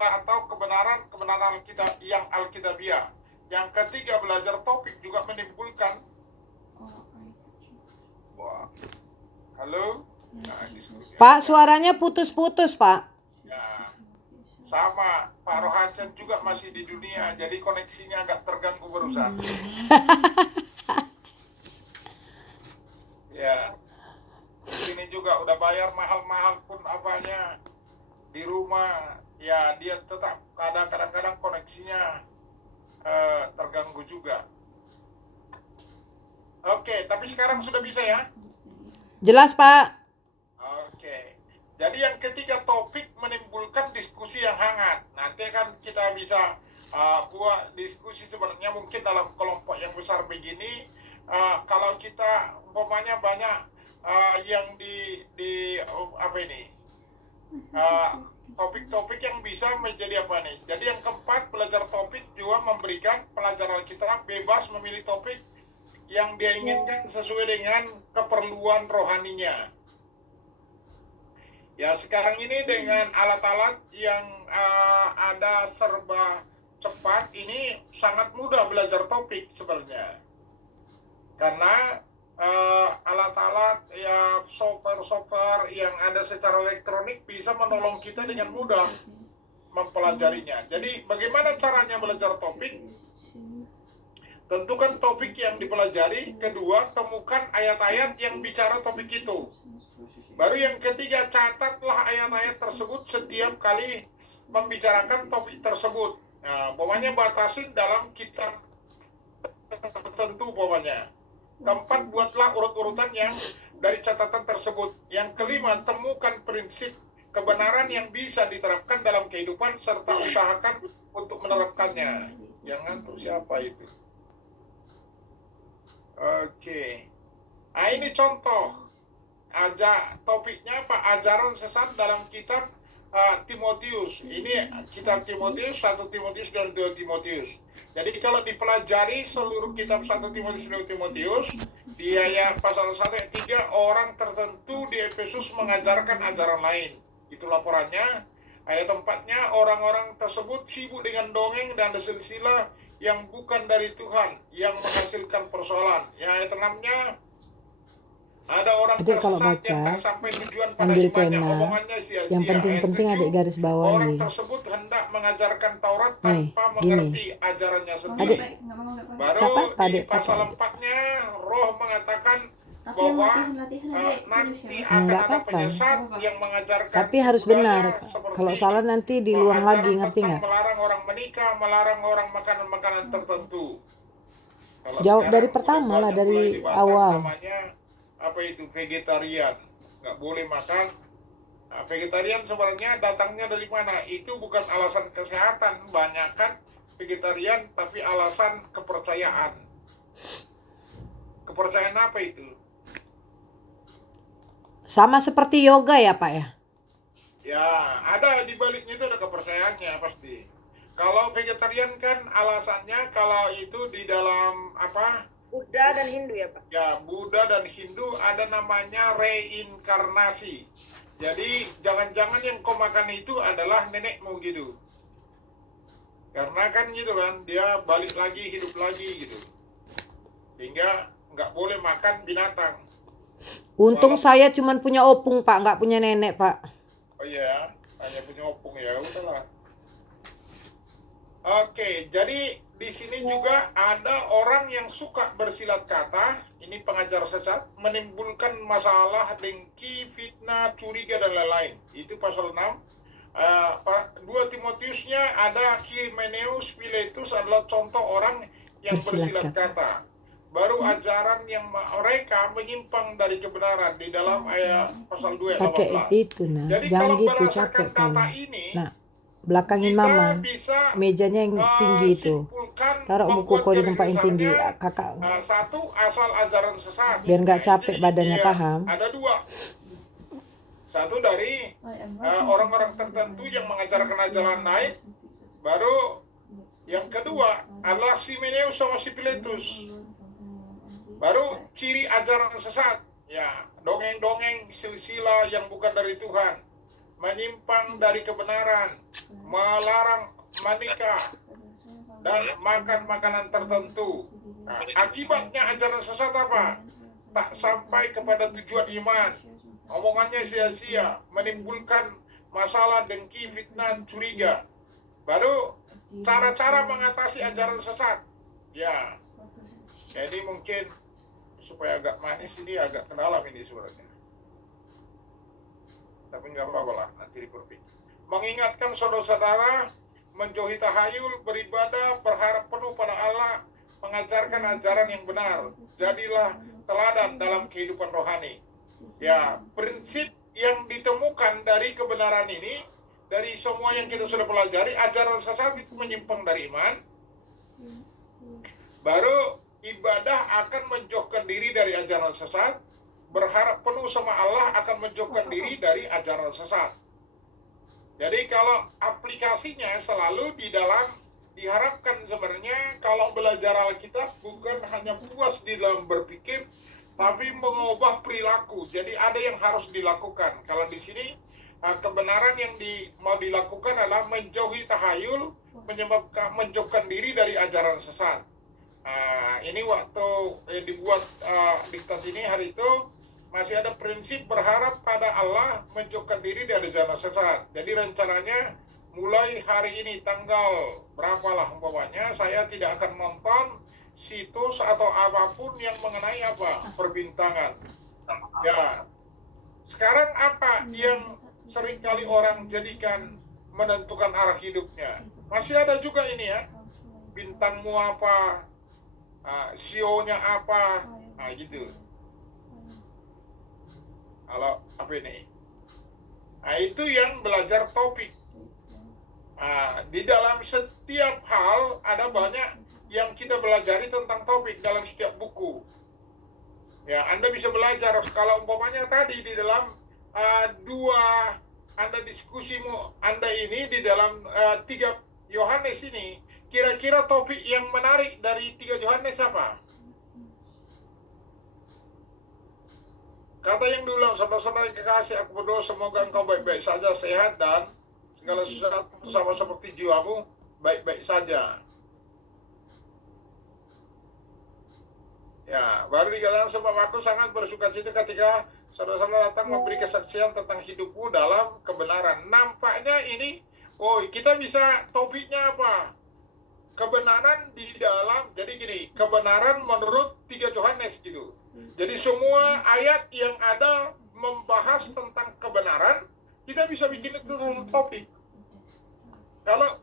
atau kebenaran kita yang alkitabiah. Yang ketiga, belajar topik juga menimbulkan halo. Nah, Pak, suaranya putus-putus, Pak. Ya, sama Pak Rohansen juga masih di dunia, jadi koneksinya agak terganggu barusan. Ya, di sini juga udah bayar mahal-mahal pun apanya di rumah, ya dia tetap kadang-kadang koneksinya terganggu juga. Oke, tapi sekarang sudah bisa ya? Jelas, Pak. Oke. Jadi yang ketiga, topik menimbulkan diskusi yang hangat. Nanti kan kita bisa buat diskusi sebenarnya mungkin dalam kelompok yang besar begini. Kalau kita umpamanya banyak yang di apa ini topik-topik yang bisa menjadi apa nih. Jadi yang keempat, belajar topik juga memberikan pelajaran kita bebas memilih topik yang dia inginkan sesuai dengan keperluan rohaninya. Ya, sekarang ini dengan alat-alat yang ada serba cepat, ini sangat mudah belajar topik sebenarnya. Karena alat-alat ya software yang ada secara elektronik bisa menolong kita dengan mudah mempelajarinya. Jadi bagaimana caranya belajar topik? Tentukan topik yang dipelajari. Kedua, temukan ayat-ayat yang bicara topik itu. Baru yang ketiga, catatlah ayat-ayat tersebut setiap kali membicarakan topik tersebut. Nah, pokoknya batasin dalam kitab tertentu pokoknya. Keempat, buatlah urut-urutan yang dari catatan tersebut. Yang kelima, temukan prinsip kebenaran yang bisa diterapkan dalam kehidupan serta usahakan untuk menerapkannya. Jangan tuh siapa itu. Oke. Nah, ini contoh. Topiknya apa? Ajaran sesat dalam kitab Timotius. Ini kitab Timotius, 1 Timotius dan 2 Timotius. Jadi kalau dipelajari seluruh kitab 1 Timotius dan 2 Timotius, di ayat pasal 1 ayat 3, orang tertentu di Efesus mengajarkan ajaran lain. Itu laporannya. Ayat 4-nya, orang-orang tersebut sibuk dengan dongeng dan silsilah yang bukan dari Tuhan, yang menghasilkan persoalan. Ya, ayat 6-nya, ada orang Adik kalau tersesat yang baca, tak sampai tujuan pada ambil imannya, pena. omongannya sia-sia. Yang penting-penting Ayat 7, adik garis bawahi. orang tersebut hendak mengajarkan Taurat Nih, tanpa gini. mengerti ajarannya sendiri. Adik, Baru apa, di adik, pasal pakai, adik. 4-nya, Roh mengatakan Tapi bahwa latihan nanti ya. akan Enggak ada apa-apa. penyesat yang mengajarkan Tapi harus budaya benar. seperti Kalau salah nanti diluang ajaran lagi, ngerti tentang nggak? melarang orang menikah, melarang orang makanan-makanan tertentu. Kalau Jauh sekarang dari udah pertama lah, banyak dari mulai di Batam awal. namanya apa itu, vegetarian, nggak boleh makan. Nah, vegetarian sebenarnya datangnya dari mana? Itu bukan alasan kesehatan, banyak kan vegetarian, tapi alasan kepercayaan. Kepercayaan apa itu? Sama seperti yoga ya, Pak ya? Ya, ada di baliknya itu ada kepercayaannya pasti. Kalau vegetarian kan alasannya kalau itu di dalam apa? Buddha dan Hindu ya Pak? Ya, Buddha dan Hindu ada namanya reinkarnasi. Jadi jangan-jangan yang kau makan itu adalah nenekmu gitu. Karena kan gitu kan, dia balik lagi, hidup lagi gitu. Sehingga nggak boleh makan binatang. Untung saya cuma punya opung, Pak, nggak punya nenek, Pak. Oh iya, hanya punya opung ya, udahlah. Oke, jadi di sini juga ada orang yang suka bersilat kata, ini pengajar sesat, menimbulkan masalah, dengki, fitnah, curiga, dan lain-lain. Itu pasal 6. 2 Timotiusnya ada Hymenaeus Philetus adalah contoh orang yang bersilat kata. Baru ajaran yang mereka menyimpang dari kebenaran di dalam ayat pasal 2 ayat 18. Pakai itu, nah. Jadi Jangan kalau gitu, berdasarkan capek kata kali. ini, Nah, belakangin kita mama. bisa Mejanya yang tinggi itu. Taruh buku kau di tempat yang tinggi, kakak. Satu, asal ajaran sesat. Biar nggak capek Jadi, badannya, paham? Ada 2. Satu dari orang-orang tertentu yang mengajarkan ajaran lain. Baru yang kedua adalah Hymenaeus sama si Philetus. Baru ciri ajaran sesat. Ya, dongeng-dongeng silsilah yang bukan dari Tuhan, menyimpang dari kebenaran, melarang menikah, dan makan makanan tertentu. Nah, akibatnya ajaran sesat apa? Tak sampai kepada tujuan iman, omongannya sia-sia, menimbulkan masalah, dengki, fitnah, curiga. Baru cara-cara mengatasi ajaran sesat. Ya, jadi mungkin supaya agak manis ini agak ke dalam ini sebenarnya. Tapi nggak apa-apa lah, nanti diperbaiki. Mengingatkan saudara-saudara, menjauhi tahayul, beribadah, berharap penuh pada Allah, mengajarkan ajaran yang benar. Jadilah teladan dalam kehidupan rohani. Ya, prinsip yang ditemukan dari kebenaran ini, dari semua yang kita sudah pelajari, ajaran sesat itu menyimpang dari iman. Baru ibadah akan menjauhkan diri dari ajaran sesat, berharap penuh sama Allah akan menjauhkan diri dari ajaran sesat. Jadi kalau aplikasinya selalu di dalam, diharapkan sebenarnya kalau belajar Alkitab bukan hanya puas di dalam berpikir, tapi mengubah perilaku. Jadi ada yang harus dilakukan. Kalau di sini kebenaran yang mau dilakukan adalah menjauhi tahayul, menjauhkan diri dari ajaran sesat. Ini waktu dibuat diktat ini hari itu masih ada prinsip berharap pada Allah, menjauhkan diri dari ajaran sesat. Jadi rencananya mulai hari ini tanggal berapalah umpamanya, saya tidak akan nonton situs atau apapun yang mengenai apa perbintangan. Ya, sekarang apa yang seringkali orang jadikan menentukan arah hidupnya? Masih ada juga ini ya, bintangmu apa, CEO-nya apa, gitu. Kalau apa ini? Itu yang belajar topik. Di dalam setiap hal ada banyak yang kita pelajari tentang topik dalam setiap buku. Ya, Anda bisa belajar kalau umpamanya tadi di dalam dua Anda diskusimu Anda ini di dalam 3 Yohanes ini, kira-kira topik yang menarik dari 3 Yohanes apa? Kata yang diulang, saudara-saudara yang kekasih, aku berdoa semoga engkau baik-baik saja, sehat, dan segala sesuatu sama seperti jiwamu baik-baik saja. Ya, baru dikatakan sebab aku sangat bersukacita ketika saudara-saudara datang memberi kesaksian tentang hidupmu dalam kebenaran. Nampaknya ini, kita bisa topiknya apa? Kebenaran di dalam, jadi gini, kebenaran menurut 3 Yohanes gitu. Jadi semua ayat yang ada membahas tentang kebenaran, kita bisa bikin itu topik. Kalau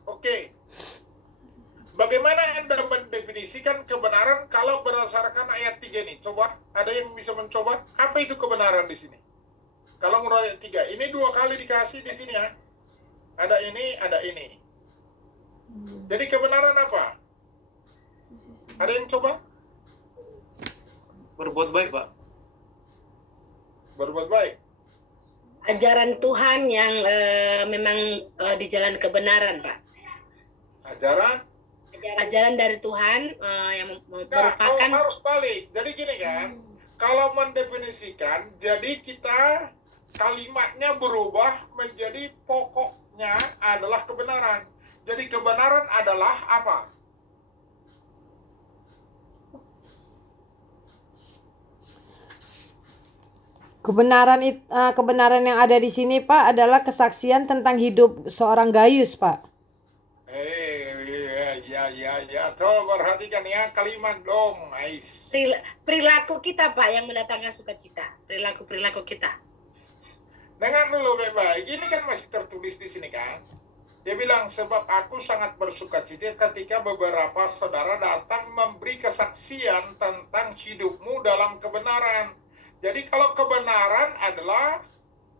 bagaimana Anda mendefinisikan kebenaran kalau berdasarkan ayat 3 nih? Coba, ada yang bisa mencoba? Apa itu kebenaran di sini? Kalau menurut ayat 3, ini 2 kali dikasih di sini ya. Ada ini, ada ini. Jadi kebenaran apa? Ada yang coba? Berbuat baik, Pak. Berbuat baik. Ajaran Tuhan yang memang di jalan kebenaran, Pak. Ajaran dari Tuhan yang merupakan harus balik. Jadi gini kan, kalau mendefinisikan, jadi kita kalimatnya berubah menjadi pokoknya adalah kebenaran. Jadi kebenaran adalah apa? Kebenaran yang ada di sini, Pak, adalah kesaksian tentang hidup seorang Gayus, Pak. Ya. Coba perhatikan ya kalimat dong, Ais. perilaku kita, Pak, yang mendatangkan sukacita. Perilaku kita. Dengar dulu baik-baik. Ini kan masih tertulis di sini kan. Dia bilang, sebab aku sangat bersukacita ketika beberapa saudara datang memberi kesaksian tentang hidupmu dalam kebenaran. Jadi kalau kebenaran adalah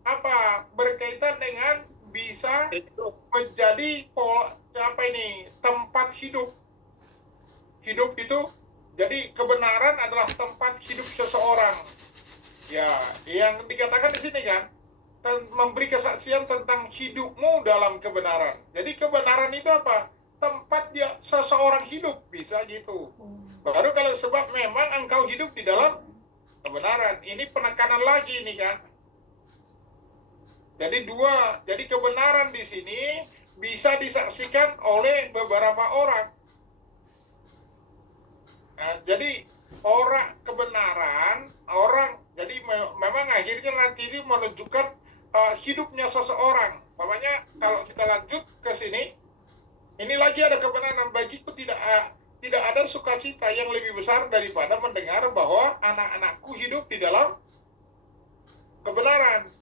apa? Berkaitan dengan bisa menjadi tempat hidup. Hidup itu, jadi kebenaran adalah tempat hidup seseorang. Ya, yang dikatakan di sini kan, memberi kesaksian tentang hidupmu dalam kebenaran. Jadi kebenaran itu apa? Tempat dia seseorang hidup, bisa gitu. Baru kalau sebab memang engkau hidup di dalam kebenaran. Ini penekanan lagi ini kan. Jadi kebenaran di sini bisa disaksikan oleh beberapa orang. Jadi jadi memang akhirnya nanti ini menunjukkan hidupnya seseorang. Makanya kalau kita lanjut ke sini, ini lagi ada kebenaran. Bagiku tidak ada sukacita yang lebih besar daripada mendengar bahwa anak-anakku hidup di dalam kebenaran.